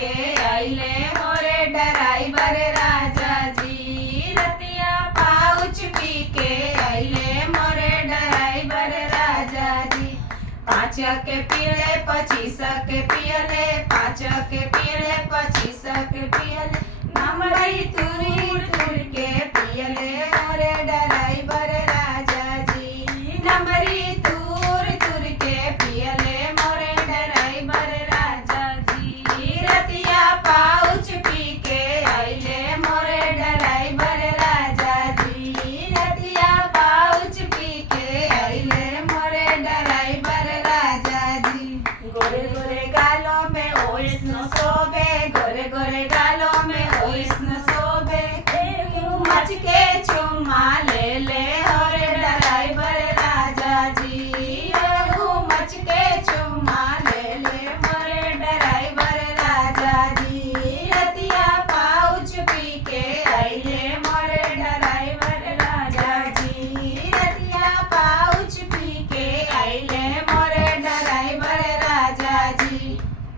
के आइले मोरे ड्राइवर राजा जी। रतिया पाउच पी के आइले मोरे ड्राइवर राजा जी। 5 के पीले 25 के पियले 5 के पीले 25 के पियले नमरी तुर तुर के पियले मोरे ड्राइवर राजा जी। नमरी तुर तुर के पियले मोरे ड्राइवर राजा जी। रतिया पाउच पी के आइले मोरे ड्राइवर राजा जी। रतिया पाउच पी के आइले मोरे ड्राइवर राजा जी। गोरे गोरे गालों में ओएस